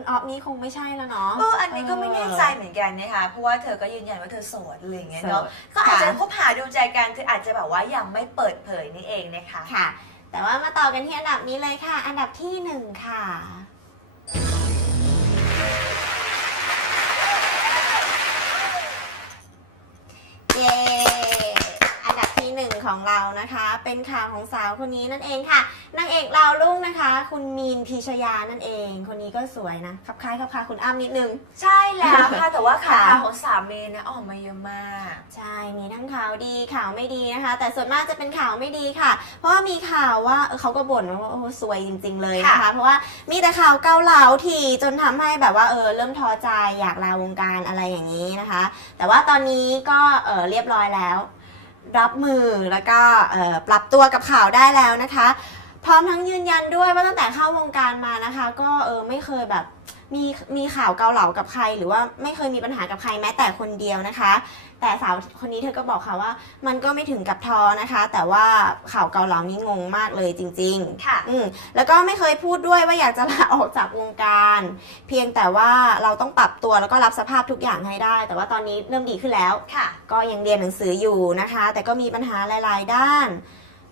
คุณออฟนี่คงไม่ใช่แล้วเนาะ เอออันนี้ก็ไม่แน่ใจเหมือนกันนะคะเพราะว่าเธอก็ยืนยันว่าเธอโสดอะไรอย่างเงี้ยเนาะโสดก็อาจจะค่ะคบหาดูใจกันคืออาจจะแบบว่ายังไม่เปิดเผยนี่เองนะคะค่ะ แต่ว่ามาต่อกันที่อันดับนี้เลยค่ะ อันดับที่หนึ่งค่ะ เย้ อันดับที่หนึ่ง ของเรานะคะ เป็นข่าวของสาวคนนี้นั่นเองค่ะนางเอกลาวรุ่งนะคะ คุณมีนพีชยานั่นเอง คนนี้ก็สวยนะคับคล้ายคับคาคุณอ้ำนิดนึง ใช่แล้วค่ะแต่ว่าข่าวค่ะของสามีนะออกมาเยอะมาก ใช่มีทั้งข่าวดีข่าวไม่ดีนะคะ แต่ส่วนมากจะเป็นข่าวไม่ดีค่ะ เพราะว่ามีข่าวว่าเออเขาก็บ่นว่าโอ้โหซวยจริง ๆ เลยนะคะค่ะเพราะว่ามีแต่ข่าวเกาเหลาทีจนทำให้แบบว่าเออเริ่มท้อใจอยากลาวงการอะไรอย่างนี้นะคะ แต่ว่าตอนนี้ก็เออเรียบร้อยแล้ว รับมือแล้วก็ปรับตัวกับข่าวได้แล้วนะคะ พร้อมทั้งยืนยันด้วยว่าตั้งแต่เข้าวงการมานะคะ ก็เออไม่เคยแบบมีมีข่าวเกาเหลากับใคร หรือว่าไม่เคยมีปัญหากับใครแม้แต่คนเดียวนะคะ แต่สาวคนนี้เธอก็บอกค่ะว่า มันก็ไม่ถึงกับท้อนะคะ แต่ว่าข่าวเกาเหลานี่งงมากเลยจริงๆค่ะ อืมแล้วก็ไม่เคยพูดด้วยว่าอยากจะลาออกจากวงการ เพียงแต่ว่าเราต้องปรับตัวแล้วก็รับสภาพทุกอย่างให้ได้ แต่ว่าตอนนี้เริ่มดีขึ้นแล้ว ค่ะ ก็ยังเรียนหนังสืออยู่นะคะ แต่ก็มีปัญหาหลาย ๆ ด้าน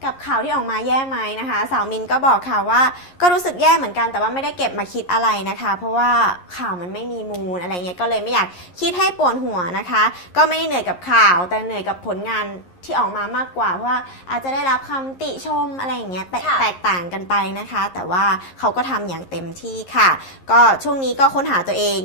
กับข่าวที่ออกมาแย่ไหมนะคะ สาวมินก็บอกค่ะว่า ก็รู้สึกแย่เหมือนกันแต่ว่าไม่ได้เก็บมาคิดอะไรนะคะ เพราะว่าข่าวมันไม่มีมูลอะไรเงี้ยก็เลยไม่อยากคิดให้ปวดหัวนะคะ ก็ไม่ได้เหนื่อยกับข่าวแต่เหนื่อยกับผลงานที่ออกมามากกว่าเพราะว่าอาจจะได้รับคำติชมอะไรอย่างเงี้ยแตกค่ะแตกต่างกันไปนะคะ แต่ว่าเขาก็ทำอย่างเต็มที่ค่ะ ก็ช่วงนี้ก็ค้นหาตัวเอง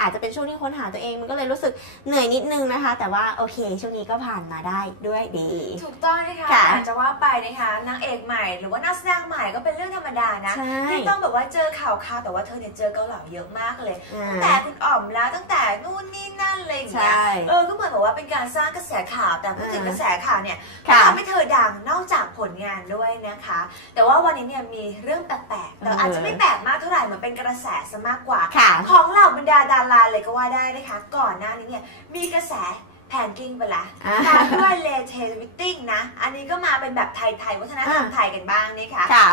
อาจจะเป็นช่วงที่ค้นหาตัวเองมันก็เลยรู้สึกเหนื่อยนิดนึงนะคะ แต่ว่าโอเค ช่วงนี้ก็ผ่านมาได้ด้วยดี ถูกต้องนะคะค่ะอาจจะว่าไปนะคะนางเอกใหม่หรือว่านักแสดงใหม่ก็เป็นเรื่องธรรมดานะใช่ที่ต้องแบบว่าเจอข่าวข่าวแต่ว่าเธอเนี่ยเจอเกาเหลาเยอะมากเลยอ่าตั้งแต่คุณอ่อมแล้วตั้งแต่นู่นนี่นั่นอะไรอย่างเงี้ยใช่เออก็เหมือนแบบว่าเป็นการสร้างกระแสข่าวแต่พูดถึงอ่ากระแสข่าวเนี่ยก็ค่ะทำให้เธอดังนอกจากผลงานด้วยนะคะ แต่ว่าวันนี้เนี่ยมีเรื่องแปลกๆแต่เออออาจจะไม่แปลกมากเท่าไหร่เหมือนเป็นกระแสซะมากกว่า ค่ะ ของเหล่าบรรดาดาราเลยก็ว่าได้นะคะ ก่อนหน้านี้เนี่ยมีกระแสแพนกิ้งไปละอ่าตามด้วยเลเทวิตติ้งนะ อันนี้ก็มาเป็นแบบไทยๆวัฒนธรรมอ่าไทยกันบ้างนะคะค่ะ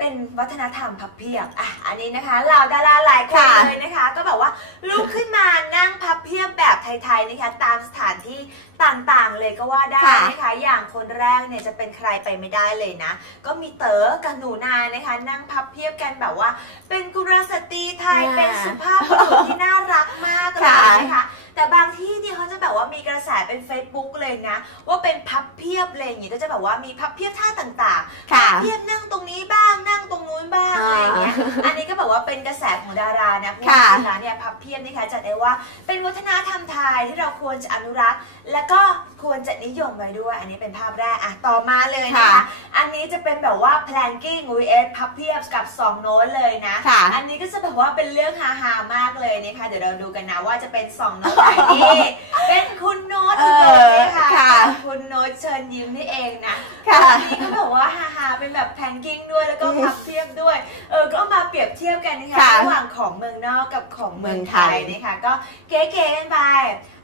เป็นวัฒนธรรมพับเพียบอะอันนี้นะคะเหล่าดาราหลายคนค่ะเลยนะคะ ก็แบบว่าลุกขึ้นมานั่งพับเพียบแบบไทยๆนะคะตามสถานที่ต่างๆ เลยก็ว่าได้ค่ะนะคะ อย่างคนแรกเนี่ยจะเป็นใครไปไม่ได้เลยนะ ก็มีเต๋อกับหนูนานะคะ นั่งพับเพียบกันแบบว่า เป็นกุลสตรีไทยอ่าเป็นสุภาพบุรุษที่น่ารักมากเลยค่ะนะคะแต่บางที่เนี่ยเขาจะแบบว่ามีกระแส เป็น Facebook เลยนะ ว่าเป็นพับเพียบเลยอย่างงี้ก็จะแบบว่ามีพับเพียบท่าต่างๆค่ะเพียบนั่งตรงนี้บ้างนั่งตรงนู้นบ้างอ่าอะไรอย่างเงี้ยอันนี้ก็แบบว่าเป็นกระแสของดารานะเพราะค่ะว่าจริงๆแล้วเนี่ยพับเพียบนะคะจัดได้ว่าเป็นวัฒนธรรมไทยที่เราควรจะอนุรักษ์ และก็ควรจะนิยมไว้ด้วย อันนี้เป็นภาพแรกอะต่อมาเลยนะคะ ค่ะ อันนี้จะเป็นแบบว่า planking vs พับเพียบกับสองโน้ตเลยนะ ค่ะ อันนี้ก็จะแบบว่าเป็นเรื่องฮาๆมากเลยนะคะเดี๋ยวเราดูกันนะว่าจะเป็นสองโน้ตไหนนี่ เป็นคุณโน้ตเอเลอยนะคะค่ะคุณโน้ตเชิญยิ้มนี่เองนะค่ะอันนี้ก็แบบว่าฮาๆเป็นแบบแพนกิ้งด้วยแล้วก็พับเทียบด้วย เออ ก็เอามาเปรียบเทียบกันนะคะค่ะระหว่างของเมืองนอกกับของเมืองไทยเมืองไทยนะคะ ก็เก๋ๆกันไป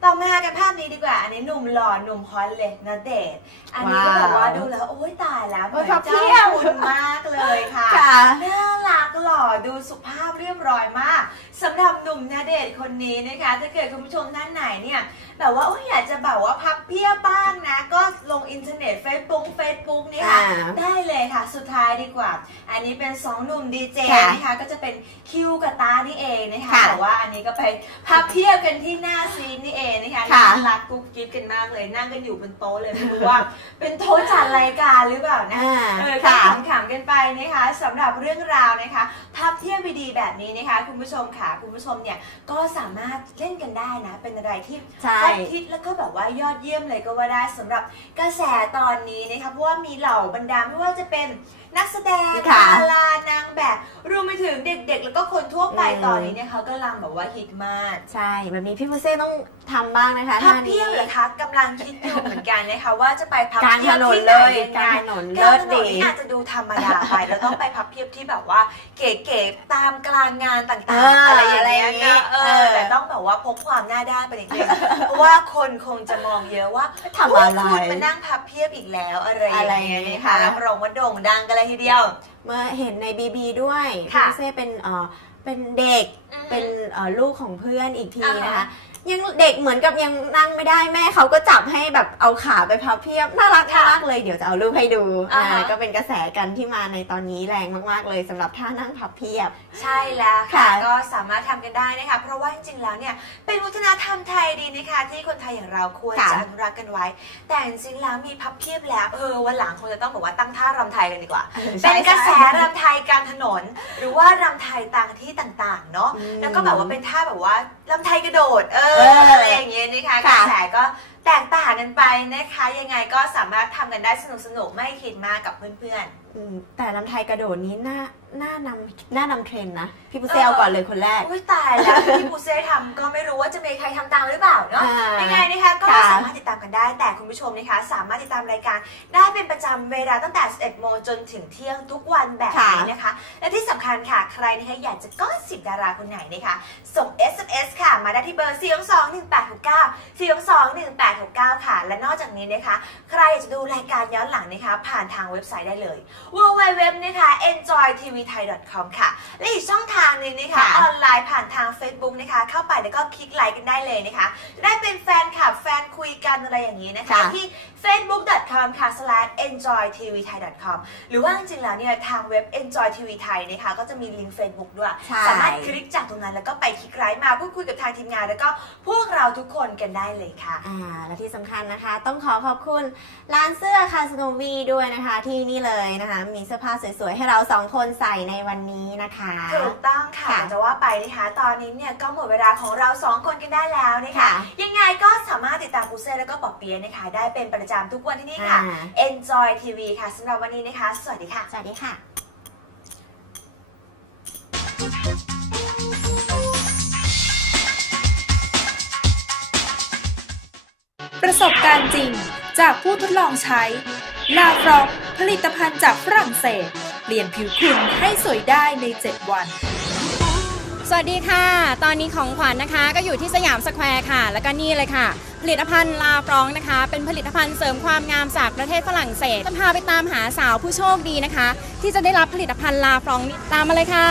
ต่อมากันภาพนี้ดีกว่า อันนี้หนุ่มหล่อหนุ่มฮอตเลยนะเดชน์อันนี้ก็แบบว่าดูแล้วโอ๊ยตายแล้วเหมือนพับเพีเจ้ายบคุณมากเลยค่ะค่ะน่ารักหล่อดูสุภาพเรียบร้อยมากสำหรับหนุ่มนาเดชน์คนนี้นะคะ ถ้าเกิดคุณผู้ชมท่านไหนเนี่ยแบบว่าโอ้ยอยากจะแบบว่าพับเพียบบ้างนะ ก็ลงอินเทอร์เน็ตเฟซบุ๊กเฟซบุ๊กนี่ค่ะอ่าได้เลยค่ะ สุดท้ายดีกว่า อันนี้เป็นสองหนุ่มดีเจค่ะนะคะก็จะเป็น คิวกับตานี่เองนะคะ ค่ะแต่ว่าอันนี้ก็ไปพับเพียบกันที่หน้าซีนนี่เองนะคะค่ะ น่ารักกุ๊กกิ๊บกันมากเลย นั่งกันอยู่บนโต๊ะเลยไม่รู้ว่า เป็นโต๊ะจัดรายการหรือเปล่านะ อ่าเออก็ค่ะ ขำๆกันไปนะคะสำหรับเรื่องราวนะคะภาพเทียบวิดีแบบนี้นะคะ คุณผู้ชมค่ะคุณผู้ชมเนี่ยก็สามารถเล่นกันได้นะ เป็นอะไรที่ใช่ฮอตฮิตแล้วก็แบบว่ายอดเยี่ยมเลยก็ว่าได้สำหรับกระแสตอนนี้นะคะเพราะว่ามีเหล่าบรรดาไม่ว่าจะเป็นนักแสดงค่ะดารานางแบบรวมไปถึงเด็กๆ แล้วก็คนทั่วไปอืมตอนนี้เนี่ยเขากำลังแบบว่าฮิตมาก ใช่แบบนี้พี่พุเซ่ต้องทำบ้างนะคะพับท่านี้เพียบเหรอคะกำลังคิดอยู่เหมือนกันนะคะว่าจะไปพับกลางเพีถยบนนที่ไหเลนยยังกไงลางถนนกาเลิรศถนนดีนี่อาจจะดูธรรมดาไปเราต้องไปพับเพียบที่แบบว่า เก๋ๆตามกลางงานต่างเอๆอออะไรอย่างเงี้ยนะเอเอออ แต่ต้องแบบว่าพกความหน้าด้านไปนิดนึงเพราะว่าคนคงจะมองเยอะว่าทำอะไรคุณมานั่งพับเพียบอีกแล้วอะไรอย่างอะไรเงี้ยอย่างเงี้นะยคะค่ะรับรองว่าโด่งดังกันเลยทีเดียว เมื่อเห็นในบีบีด้วยพี่ค่ะพุเซ่เป็นเอ่อเป็นเด็กอืมเป็นเอ่อลูกของเพื่อนอีกทีอ่าฮะนะคะ ยังเด็กเหมือนกับยังนั่งไม่ได้แม่เขาก็จับให้แบบเอาขาไปพับเพียบน่ารักค่ะมากเลยเดี๋ยวจะเอารูปให้ดูอ่าฮะอ่าก็เป็นกระแสกันที่มาในตอนนี้แรงมากๆเลยสำหรับท่านั่งพับเพียบ ใช่แล้วค่ะค่ะก็สามารถทำกันได้นะคะเพราะว่าจริงๆแล้วเนี่ยเป็นวัฒนธรรมไทยดีนะคะ ที่คนไทยอย่างเราควรค่ะจะอนุรักษ์กันไว้ แต่จริงๆแล้วมีพับเพียบแล้วเออวันหลังคงจะต้องบอกว่าตั้งท่ารำไทยกันดีกว่า เป็นกระแสรำไทยกลางถนน หรือว่ารำไทยต่างที่ต่างๆเนาะอืมแล้วก็แบบว่าเป็นท่าแบบว่ารำไทยกระโดดเออเออออะไรอย่างเงี้ยนะคะกค่ะระแสก็แตกต่างกันไปนะคะ ยังไงก็สามารถทำกันได้สนุกๆไม่คิดมากกับเพื่อนอืมแต่ลำไทยกระโดดนี้น่า น่านำน่านำเทรนด์นะ พี่ปุ้เซเอาก่อนเลยคนแรกๆอุ้ยตายแล้วที่ปูเซ่ทำก็ไม่รู้ว่าจะมีใครทำตามหรือเปล่าเนาะอ่ายัยังไงนะคะก็ค่ะสามารถติดตามกันได้ แต่คุณผู้ชมนะคะ สามารถติดตามรายการได้เป็นประจำเวลาตั้งแต่ 11 โมงจนถึงเที่ยงทุกวันแบบนี้นะคะ และที่สำคัญค่ะ ใครนะคะอยากจะก้อนสิบดาราคนไหนนะคะ ส่ง SMS ค่ะ มาได้ที่เบอร์ 4 2 1 8 6 9 4 2 1 8 6 9 ค่ะ และนอกจากนี้นะคะ ใครอยากจะดูรายการย้อนหลังนะคะ ผ่านทางเว็บไซต์ได้เลย www นะคะ enjoytvthai.com ค่ะ และอีกช่องทางหนึงนะคะค่ะออนไลน์ผ่านทาง Facebook นะคะ เข้าไปแล้วก็คลิกไลค์กันได้เลยนะคะ ได้เป็นแฟนคลับแฟนคุยกันอะไรอย่างนี้นะคะค่ะ ที่ facebook.com ค่ะ slash enjoytvthai.com หรือว่าจริงๆแล้วเนี่ยทางเว็บ enjoy tv thai นะคะก็จะมีลิงก์ Facebook ด้วย ใช่ สามารถคลิกจากตรงนั้นแล้วก็ไปคลิกไลค์มาพูดคุยกับทางทีมงาน แล้วก็พวกเราทุกคนกันได้เลยค่ะ อ่าและที่สำคัญนะคะ ต้องขอขอบคุณร้านเสื้อคาสโนวีด้วยนะคะ ที่นี่เลยนะคะ มีเสื้อผ้าสวยๆ ให้เราสองคนใส่ในวันนี้นะคะ ถูกต้องค่ะ ค่ะจะว่าไปนะคะ ตอนนี้เนี่ยก็หมดเวลาของเราสองคนกันได้แล้วนะคะ ค่ะยังไงก็สามารถติดตามปูเซ่แล้วก็ปอบเปียะนะคะ ได้เป็นประจำทุกวันที่นี่ค่ะอ่า Enjoy TV ค่ะสำหรับวันนี้นะคะ สวัสดีค่ะ สวัสดีค่ะประสบการณ์จริงจากผู้ทดลองใช้ ลาฟรองผลิตภัณฑ์จากฝรั่งเศส เปลี่ยนผิวคุณให้สวยได้ใน 7 วัน สวัสดีค่ะ ตอนนี้ของขวัญนะคะ ก็อยู่ที่สยามสแควร์ค่ะ แล้วก็นี่เลยค่ะ ผลิตภัณฑ์ลาฟรองนะคะ เป็นผลิตภัณฑ์เสริมความงามจากประเทศฝรั่งเศสจะพาไปตามหาสาวผู้โชคดีนะคะ ที่จะได้รับผลิตภัณฑ์ลาฟรองนี้ตามมาเลยค่ะ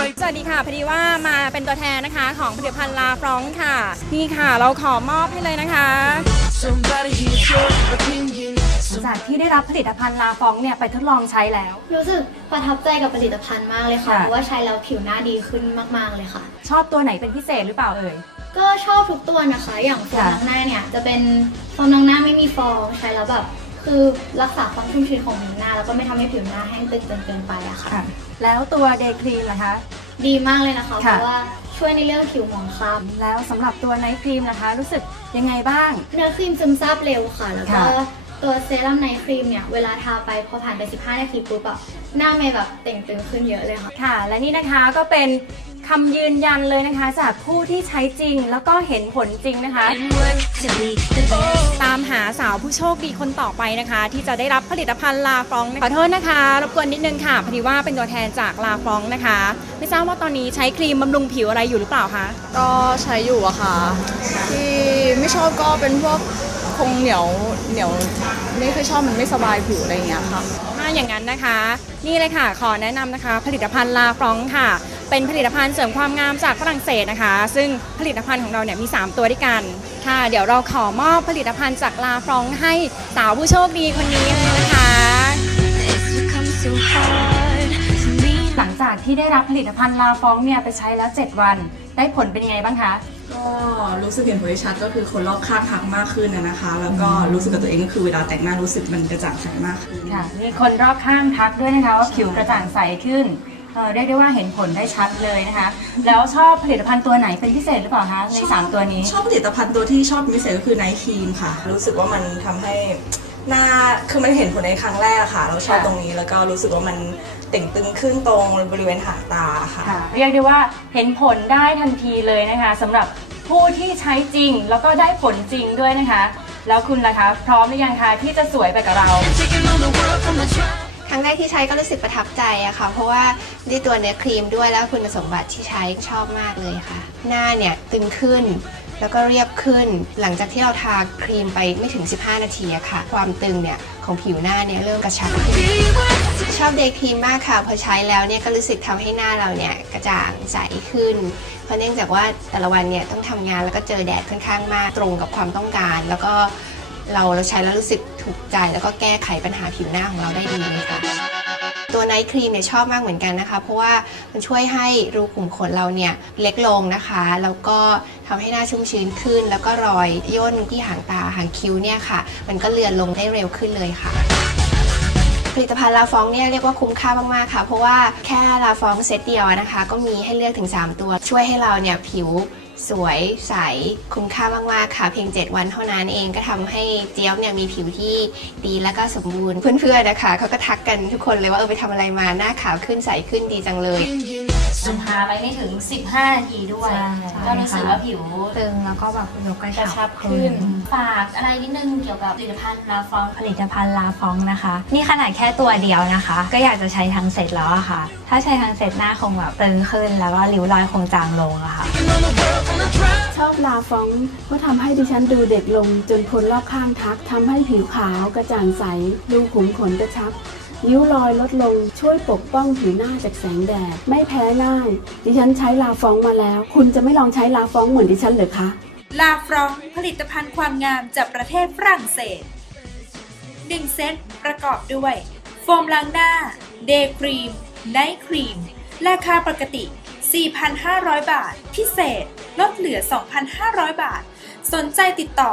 right. สวัสดีค่ะ พอดีว่ามาเป็นตัวแทนนะคะ ของผลิตภัณฑ์ลาฟรองค่ะ นี่ค่ะเราขอมอบให้เลยนะคะ Somebody hears your opinion. จากที่ได้รับผลิตภัณฑ์ลาฟองเนี่ยไปทดลองใช้แล้ว รู้สึกประทับใจกับผลิตภัณฑ์มากเลยค่ะ ค่ะ เพราะว่าใช้แล้วผิวหน้าดีขึ้นมากๆเลยค่ะ ชอบตัวไหนเป็นพิเศษหรือเปล่าเอ่ย ก็ชอบทุกตัวนะคะ อย่างโฟมค่ะล้างหน้าเนี่ยจะเป็นโฟมล้างหน้าไม่มีฟองใช้แล้วแบบคือรักษาความชุ่มชื้นของผิวหน้า แล้วก็ไม่ทำให้ผิวหน้าแห้งตึงจนเกินไปอะค่ะ ค่ะ แล้วตัวเดย์ครีมล่ะคะ ดีมากเลยนะคะ เพค่ะ ราะว่าช่วยในเรื่องผิวหมองคล้ำ แล้วสำหรับตัวไนท์ครีมนะคะ รู้สึกยังไงบ้าง เนื้อครีมซึมซาบเร็วค่ะ แล้วก็ค่ะ ตัวเซรั่มไนท์ครีมเนี่ย เวลาทาไปพอผ่านไป 15 นาทีปุ๊บอะหน้าเมย์แบบเต่งตึงขึ้นเยอะเลยค่ะ ค่ะ และนี่นะคะก็เป็นคำยืนยันเลยนะคะ จากผู้ที่ใช้จริงแล้วก็เห็นผลจริงนะคะ And work to be the best. ตามหาสาวผู้โชคดีคนต่อไปนะคะ ที่จะได้รับผลิตภัณฑ์ลาฟรองขอโทษนะคะรบกวนนิดนึงค่ะพอดีว่าเป็นตัวแทนจากลาฟรองนะคะ ไม่ทราบว่าตอนนี้ใช้ครีมบำรุงผิวอะไรอยู่หรือเปล่าคะก็ใช้อยู่อะค่ะ ที่ไม่ชอบก็เป็นพวก คงเหนียวเหนียวไม่ค่อยชอบมันไม่สบายผิวอะไรอย่างเงี้ยค่ะ ถ้าอย่างนั้นนะคะ นี่เลยค่ะ ขอแนะนำนะคะ ผลิตภัณฑ์ลาฟรองค่ะ เป็นผลิตภัณฑ์เสริมความงามจากฝรั่งเศสนะคะ ซึ่งผลิตภัณฑ์ของเราเนี่ยมี 3 ตัวด้วยกันค่ะ เดี๋ยวเราขอมอบผลิตภัณฑ์จากลาฟรองให้สาวผู้โชคดีคนนี้เลยนะคะ It's become so hard to me. หลังจากที่ได้รับผลิตภัณฑ์ลาฟองเนี่ยไปใช้แล้ว 7 วัน ได้ผลเป็นยังไงบ้างคะ ก็รู้สึกเห็นผลที่ชัดก็คือคนรอบข้างทักมากขึ้นนะนะคะ แล้วก็รู้สึกกับตัวเองก็คือเวลาแต่งหน้ารู้สึกมันกระจ่างใสมากขึ้น ค่ะมีคนรอบข้างทักด้วยนะคะว่าผิวกระจ่างใสขึ้นเอ่อเรียกได้ว่าเห็นผลได้ชัดเลยนะคะ แล้วชอบผลิตภัณฑ์ตัวไหนเป็นพิเศษหรือเปล่าคะในสามตัวนี้ ชอบผลิตภัณฑ์ตัวที่ชอบเป็นพิเศษก็คือไนท์ครีมค่ะ รู้สึกว่ามันทำให้หน้าคือมันเห็นผลในครั้งแรกอะค่ะ เราชอบค่ะ ตรงนี้แล้วก็รู้สึกว่ามัน เต่งตึงขึ้นตรงบริเวณหางตาค่ะ ค่ะเรียกได้ว่าเห็นผลได้ทันทีเลยนะคะสำหรับผู้ที่ใช้จริงแล้วก็ได้ผลจริงด้วยนะคะ แล้วคุณล่ะคะ พร้อมหรือยังคะที่จะสวยไปกับเรา Taking on the world from the top. ครั้งแรกที่ใช้ก็รู้สึกประทับใจอะค่ะ เพราะว่าด้วยตัวเนื้อครีมด้วยแล้วคุณสมบัติที่ใช้ชอบมากเลยค่ะ หน้าเนี่ยตึงขึ้น แล้วก็เรียบขึ้น หลังจากที่เราทาครีมไปไม่ถึง 15 นาทีอะค่ะ ความตึงเนี่ยของผิวหน้าเนี่ยเริ่มกระชับขึ้นชอบเดย์ครีมมากค่ะ พอใช้แล้วเนี่ยก็รู้สึกทำให้หน้าเราเนี่ยกระจ่างใสขึ้น เพราะเนื่องจากว่าแต่ละวันเนี่ยต้องทำงานแล้วก็เจอแดดค่อนข้างมากตรงกับความต้องการ แล้วก็เราเราใช้แล้วรู้สึกถูกใจแล้วก็แก้ไขปัญหาผิวหน้าของเราได้ดีเลยค่ะ ตัวไนท์ครีมเนี่ยชอบมากเหมือนกันนะคะ เพราะว่ามันช่วยให้รูขุมขนเราเนี่ยเล็กลงนะคะ แล้วก็ทำให้หน้าชุ่มชื้นขึ้น แล้วก็รอยย่นที่หางตาหางคิ้วเนี่ยค่ะ มันก็เลือนลงได้เร็วขึ้นเลยค่ะ ผลิตภัณฑ์ลาฟองเนี่ยเรียกว่าคุ้มค่ามากๆค่ะ เพราะว่าแค่ลาฟองเซตเดียวนะคะ ก็มีให้เลือกถึง 3 ตัว ช่วยให้เราเนี่ยผิวสวยใสคุ้มค่ามากๆค่ะ เพียง 7 วันเท่านั้นเองก็ทำให้เจี๊ยบเนี่ยมีผิวที่ดีและก็สมบูรณ์เพื่อนๆนะคะเขาก็ทักกันทุกคนเลยว่าเออไปทำอะไรมาหน้าขาวขึ้นใสขึ้นดีจังเลย ไปไม่ถึง 15 นาทีด้วยก็รู้สึกว่าผิวตึงแล้วก็แบบยกกระกระชัชับบขึ้นฝากอะไรนิดนึงเกี่ยวกับผลิตภัณฑ์ลาฟอง ผลิตภัณฑ์ลาฟองนะคะ นี่ขนาดแค่ตัวเดียวนะคะ ก็อยากจะใช้ทั้งเซตแล้วอะค่ะ ถ้าใช้ทั้งเซตหน้าคงแบบตึงขึ้น แล้วก็ริ้วรอยคงจางลงอะค่ะ ชอบลาฟองเพราะทำให้ดิฉันดูเด็กลงจนคนรอบข้างทักทำให้ผิวขาวกระจ่างใสรูขุมขนกระชับ ริ้วรอยลดลงช่วยปกป้องผิวหน้าจากแสงแดด ไม่แพ้ง่าย ดิฉันใช้ลาฟองมาแล้ว คุณจะไม่ลองใช้ลาฟองเหมือนดิฉันหรือคะ ลาฟรองผลิตภัณฑ์ความงามจากประเทศฝรั่งเศส 1 เซตประกอบด้วย โฟมล้างหน้า เดย์ครีม ไนท์ครีม ราคาปกติ 4,500 บาท พิเศษ ลดเหลือ 2,500 บาท สนใจติดต่อ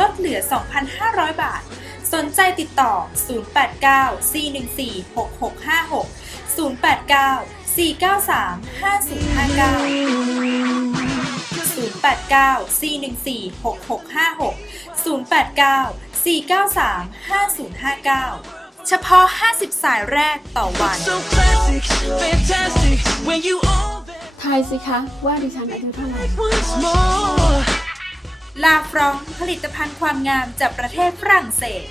ลดเหลือ 2,500 บาท สนใจติดต่อ 089-414-6656 089-493-5059 089-493-5059 เฉพาะ 50 สายแรกต่อวัน ทายสิคะ ว่าดิฉันอายุเท่าไหร่ ลาฟรองผลิตภัณฑ์ความงามจากประเทศฝรั่งเศส